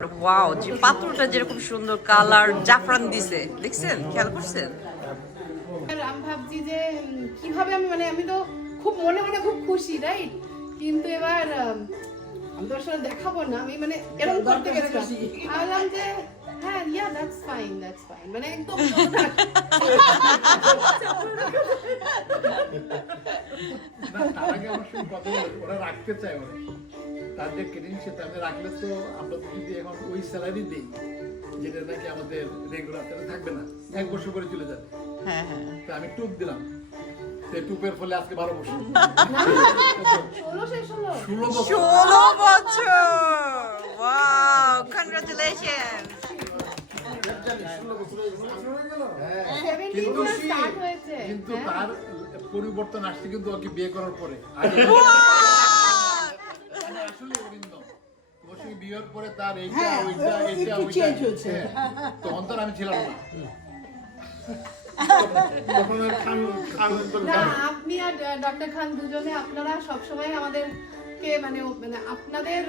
Wow, যে পাথরটা যেরকম সুন্দর কালার জাফরান দিছে, দেখছেন, খেয়াল করছেন? আমি ভাবছি যে কিভাবে আমি তো খুব মনে মনে খুব খুশি, রাইট? কিন্তু এবার আমি তো আসলে দেখাবো না, আমি এরকম করতে গেছিলাম, ভাবলাম যে হ্যাঁ, দ্যাটস ফাইন মানে একদম ওরা রাখতে চায়, তার যে ক্রেডিট আমি রাখলে তো আমরা যদি এখন ওই স্যালারি দিই যেটা নাকি আমাদের রেগুলার থাকবে না, 1 বছর করে চলে যাবে। হ্যাঁ হ্যাঁ, তো আমি টুপ দিলাম, সেই টুপের ফলে আজকে 12 বছর। 16 বছর। Wow, congratulation. কিন্তু তার পরিবর্তন আসছে কিন্তু ওকে বিয়ে করার পরে। আসলে অরিন্দম অবশ্যই বিয়ের পরে তার এইটা ওইটা এটা ওইটা তখন তো আমি ছিলাম না। আপনি আর ডক্টর খান দুজনে আপনারা সবসময় আমাদেরকে আপনাদের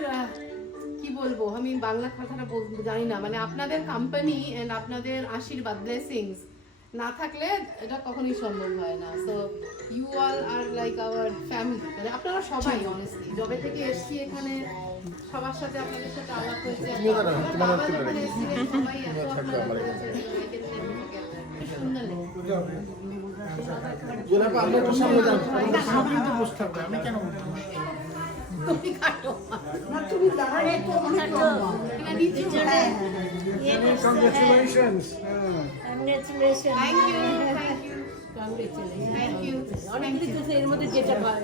কি বলবো, আমি বাংলা কথাটা জানি না, আপনাদের কোম্পানি এন্ড আপনাদের আশীর্বাদ ব্লেসিংস না থাকলে এটা কখনোই সম্ভব হয় না। So you all are like our family, আপনারা সবাই অনেস্টলি যবে থেকে এসেছি এখানে সবার সাথে আপনাদের সাথে আলাপ হয়েছে, সবাই এত আপনারা সুন্দর আমি কেন তুমি কাটো তুমি দাঁড়ালে তো অনেক Congratulations. Thank you thank you অনেক কিছু এর মধ্যে যেটা হয়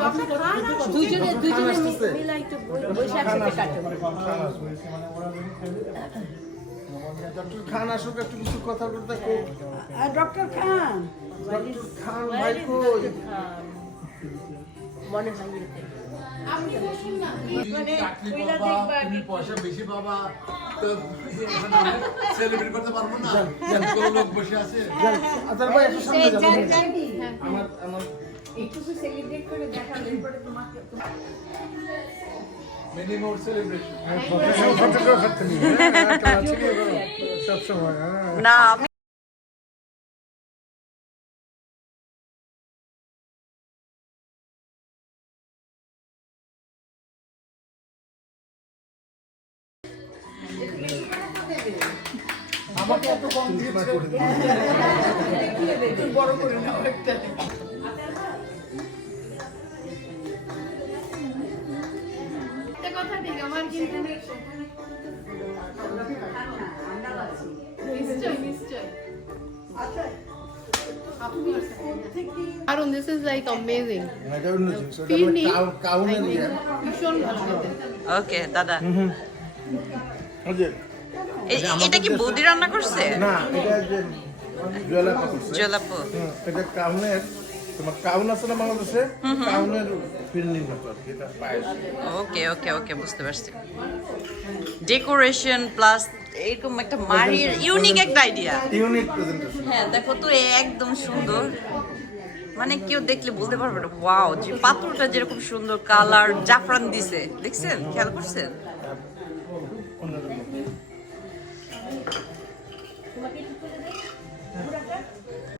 ডক্টর খান দুজনে মিলে একটু বসে একসাথে কাটো। ডক্টর খান আসুক, একটু কিছু কথা বলতে খুব। ডক্টর খান ডক্টর খান ভাই কই? মনে হয় এতে। আপনি বসুন না চাকরি পাবা, তুমি পয়সা বেশি পাবা, তো সেলিব্রেট করতে পারবো না। কোনো লোক বসে আছে। আতার ভাই একটু সামনে যান। আমার একটু সেলিব্রেট করে দেখালে এরপরে তোমাকে many more celebration. Professional photographer তুমি, হ্যাঁ, সব সময়। না, আমি আমাকে এত কম দিয়েছে, একটু বড় করে নাও একটা। একটা কথা ঠিক, আমার কিন্তু নিশ্চয় কারণ দিস ইজ লাইক অ্যামেজিং, এটা অন্য জিনিস, ফিরনি কাউনের ইয়ে। ভীষণ ভালো খেতে। ওকে দাদা, ওই যে, এটা কি বৌদি রান্না করছে? না, এটা যে জলাপা করছে। জলাপু। এটা কাউনের, তোমার কাউন আছে না বাংলাদেশে? কাউনের ফিরনির মতো আর কি, এটা পায়েস। ওকে ওকে ওকে, বুঝতে পারছি। ডেকোরেশন প্লাস এরকম একটা মারির ইউনিক একটা আইডিয়া। Unique presentation. হ্যাঁ দেখো তো, একদম সুন্দর, কেউ দেখলে বলতে পারবে না ওয়াও, যে পাথরটা যেরকম সুন্দর কালার জাফরান দিছে, দেখছেন, খেয়াল করছেন?